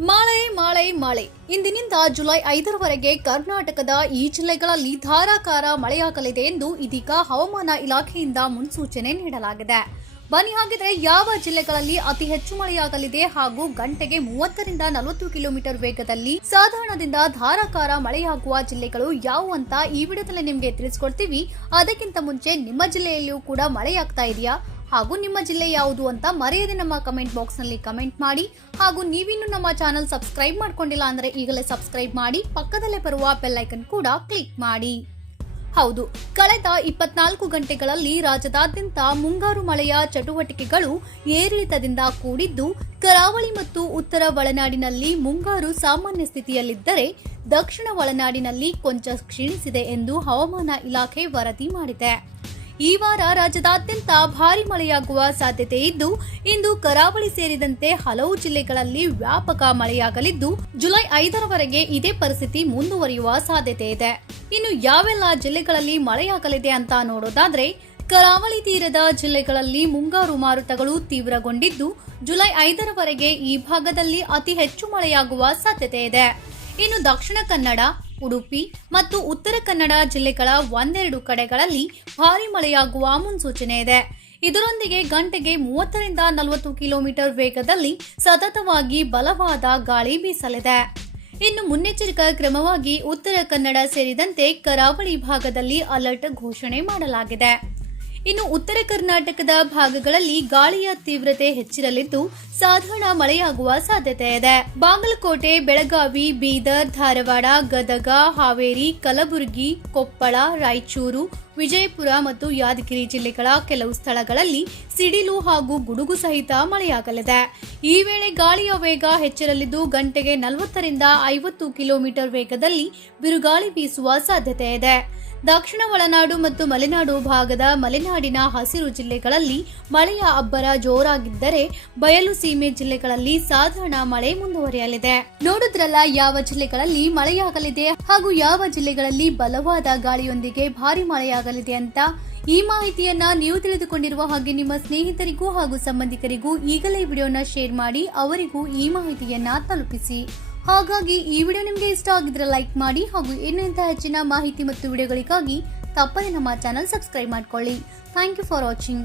ಮಳೆ ಮಳೆ ಮಳೆ ಇಂದಿನಿಂದ ಜುಲೈ 5ರವರೆಗೆ ಕರ್ನಾಟಕದ ಈ ಜಿಲ್ಲೆಗಳಲ್ಲಿ ಧಾರಾಕಾರ ಮಳೆಯಾಗಲಿದೆ ಎಂದು ಇದೀಗ ಹವಾಮಾನ ಇಲಾಖೆಯಿಂದ ಮುನ್ಸೂಚನೆ ನೀಡಲಾಗಿದೆ. ಬನ್ನಿ ಹಾಗಿದ್ರೆ ಯಾವ ಜಿಲ್ಲೆಗಳಲ್ಲಿ ಅತಿ ಹೆಚ್ಚು ಮಳೆಯಾಗಲಿದೆ ಹಾಗೂ ಗಂಟೆಗೆ 30ರಿಂದ 40 ಕಿಲೋಮೀಟರ್ ವೇಗದಲ್ಲಿ ಸಾಧಾರಣದಿಂದ ಧಾರಾಕಾರ ಮಳೆಯಾಗುವ ಜಿಲ್ಲೆಗಳು ಯಾವುವು ಅಂತ ಈ ವಿಡಿಯೋದಲ್ಲಿ ನಿಮಗೆ ತಿಳಿಸ್ಕೊಡ್ತೀವಿ. ಅದಕ್ಕಿಂತ ಮುಂಚೆ ನಿಮ್ಮ ಜಿಲ್ಲೆಯಲ್ಲಿಯೂ ಕೂಡ ಮಳೆಯಾಗ್ತಾ ಇದೆಯಾ ಹಾಗೂ ನಿಮ್ಮ ಜಿಲ್ಲೆ ಯಾವುದು ಅಂತ ಮರೆಯದೆ ನಮ್ಮ ಕಮೆಂಟ್ ಬಾಕ್ಸ್ ನಲ್ಲಿ ಕಮೆಂಟ್ ಮಾಡಿ. ಹಾಗೂ ನೀವಿನ್ನು ನಮ್ಮ ಚಾನೆಲ್ ಸಬ್ಸ್ಕ್ರೈಬ್ ಮಾಡ್ಕೊಂಡಿಲ್ಲ ಅಂದ್ರೆ ಈಗಲೇ ಸಬ್ಸ್ಕ್ರೈಬ್ ಮಾಡಿ, ಪಕ್ಕದಲ್ಲೇ ಬರುವ ಬೆಲ್ ಐಕನ್ ಕೂಡ ಕ್ಲಿಕ್ ಮಾಡಿ. ಹೌದು, ಕಳೆದ 24 ಗಂಟೆಗಳಲ್ಲಿ ರಾಜ್ಯದಾದ್ಯಂತ ಮುಂಗಾರು ಮಳೆಯ ಚಟುವಟಿಕೆಗಳು ಏರಿಳಿತದಿಂದ ಕೂಡಿದ್ದು, ಕರಾವಳಿ ಮತ್ತು ಉತ್ತರ ಒಳನಾಡಿನಲ್ಲಿ ಮುಂಗಾರು ಸಾಮಾನ್ಯ ಸ್ಥಿತಿಯಲ್ಲಿದ್ದರೆ ದಕ್ಷಿಣ ಒಳನಾಡಿನಲ್ಲಿ ಕೊಂಚ ಕ್ಷೀಣಿಸಿದೆ ಎಂದು ಹವಾಮಾನ ಇಲಾಖೆ ವರದಿ ಮಾಡಿದೆ. ಈ ವಾರ ರಾಜ್ಯದಾದ್ಯಂತ ಭಾರೀ ಮಳೆಯಾಗುವ ಸಾಧ್ಯತೆ ಇದ್ದು, ಇಂದು ಕರಾವಳಿ ಸೇರಿದಂತೆ ಹಲವು ಜಿಲ್ಲೆಗಳಲ್ಲಿ ವ್ಯಾಪಕ ಮಳೆಯಾಗಲಿದ್ದು, ಜುಲೈ 5ರವರೆಗೆ ಇದೇ ಪರಿಸ್ಥಿತಿ ಮುಂದುವರಿಯುವ ಸಾಧ್ಯತೆ ಇದೆ. ಇನ್ನು ಯಾವೆಲ್ಲ ಜಿಲ್ಲೆಗಳಲ್ಲಿ ಮಳೆಯಾಗಲಿದೆ ಅಂತ ನೋಡೋದಾದ್ರೆ, ಕರಾವಳಿ ತೀರದ ಜಿಲ್ಲೆಗಳಲ್ಲಿ ಮುಂಗಾರು ಮಾರುತಗಳು ತೀವ್ರಗೊಂಡಿದ್ದು, ಜುಲೈ 5ರವರೆಗೆ ಈ ಭಾಗದಲ್ಲಿ ಅತಿ ಹೆಚ್ಚು ಮಳೆಯಾಗುವ ಸಾಧ್ಯತೆ ಇದೆ. ಇನ್ನು ದಕ್ಷಿಣ ಕನ್ನಡ, ಉಡುಪಿ ಮತ್ತು ಉತ್ತರ ಕನ್ನಡ ಜಿಲ್ಲೆಗಳ ಒಂದೆರಡು ಕಡೆಗಳಲ್ಲಿ ಭಾರೀ ಮಳೆಯಾಗುವ ಮುನ್ಸೂಚನೆ ಇದೆ. ಇದರೊಂದಿಗೆ ಗಂಟೆಗೆ 30ರಿಂದ 40 ಕಿಲೋಮೀಟರ್ ವೇಗದಲ್ಲಿ ಸತತವಾಗಿ ಬಲವಾದ ಗಾಳಿ ಬೀಸಲಿದೆ. ಇನ್ನು ಮುನ್ನೆಚ್ಚರಿಕಾ ಕ್ರಮವಾಗಿ ಉತ್ತರ ಕನ್ನಡ ಸೇರಿದಂತೆ ಕರಾವಳಿ ಭಾಗದಲ್ಲಿ ಅಲರ್ಟ್ ಘೋಷಣೆ ಮಾಡಲಾಗಿದೆ. ಇನ್ನು ಉತ್ತರ ಕರ್ನಾಟಕದ ಭಾಗಗಳಲ್ಲಿ ಗಾಳಿಯ ತೀವ್ರತೆ ಹೆಚ್ಚಿರಲಿದ್ದು, ಸಾಧಾರಣ ಮಳೆಯಾಗುವ ಸಾಧ್ಯತೆ ಇದೆ. ಬಾಗಲಕೋಟೆ, ಬೆಳಗಾವಿ, ಬೀದರ್, ಧಾರವಾಡ, ಗದಗ, ಹಾವೇರಿ, ಕಲಬುರಗಿ, ಕೊಪ್ಪಳ, ರಾಯಚೂರು, ವಿಜಯಪುರ ಮತ್ತು ಯಾದಗಿರಿ ಜಿಲ್ಲೆಗಳ ಕೆಲವು ಸ್ಥಳಗಳಲ್ಲಿ ಸಿಡಿಲು ಹಾಗೂ ಗುಡುಗು ಸಹಿತ ಮಳೆಯಾಗಲಿದೆ. ಈ ವೇಳೆ ಗಾಳಿಯ ವೇಗ ಹೆಚ್ಚಿರಲಿದ್ದು, ಗಂಟೆಗೆ 40ರಿಂದ 50 ಕಿಲೋಮೀಟರ್ ವೇಗದಲ್ಲಿ ಬಿರುಗಾಳಿ ಬೀಸುವ ಸಾಧ್ಯತೆ ಇದೆ. ದಕ್ಷಿಣ ಒಳನಾಡು ಮತ್ತು ಮಲೆನಾಡು ಭಾಗದ ಮಲೆನಾಡಿನ ಹಸಿರು ಜಿಲ್ಲೆಗಳಲ್ಲಿ ಮಳೆಯ ಅಬ್ಬರ ಜೋರಾಗಿದ್ದರೆ, ಬಯಲು ಸೀಮೆ ಜಿಲ್ಲೆಗಳಲ್ಲಿ ಸಾಧಾರಣ ಮಳೆ ಮುಂದುವರಿಯಲಿದೆ. ನೋಡಿದ್ರಲ್ಲ ಯಾವ ಜಿಲ್ಲೆಗಳಲ್ಲಿ ಮಳೆಯಾಗಲಿದೆ ಹಾಗೂ ಯಾವ ಜಿಲ್ಲೆಗಳಲ್ಲಿ ಬಲವಾದ ಗಾಳಿಯೊಂದಿಗೆ ಭಾರಿ ಮಳೆಯಾಗಲಿದೆ ಅಂತ. ಈ ಮಾಹಿತಿಯನ್ನ ನೀವು ತಿಳಿದುಕೊಂಡಿರುವ ಹಾಗೆ ನಿಮ್ಮ ಸ್ನೇಹಿತರಿಗೂ ಹಾಗೂ ಸಂಬಂಧಿಕರಿಗೂ ಈಗಲೇ ವಿಡಿಯೋನ ಶೇರ್ ಮಾಡಿ, ಅವರಿಗೂ ಈ ಮಾಹಿತಿಯನ್ನ ತಲುಪಿಸಿ. ಹಾಗಾಗಿ ಈ ವಿಡಿಯೋ ನಿಮಗೆ ಇಷ್ಟ ಆಗಿದ್ರೆ ಲೈಕ್ ಮಾಡಿ ಹಾಗೂ ಇನ್ನೂ ಹೆಚ್ಚಿನ ಮಾಹಿತಿ ಮತ್ತು ವಿಡಿಯೋಗಳಿಗಾಗಿ ತಪ್ಪದೆ ನಮ್ಮ ಚಾನೆಲ್ ಸಬ್ಸ್ಕ್ರೈಬ್ ಮಾಡ್ಕೊಳ್ಳಿ. Thank you for watching.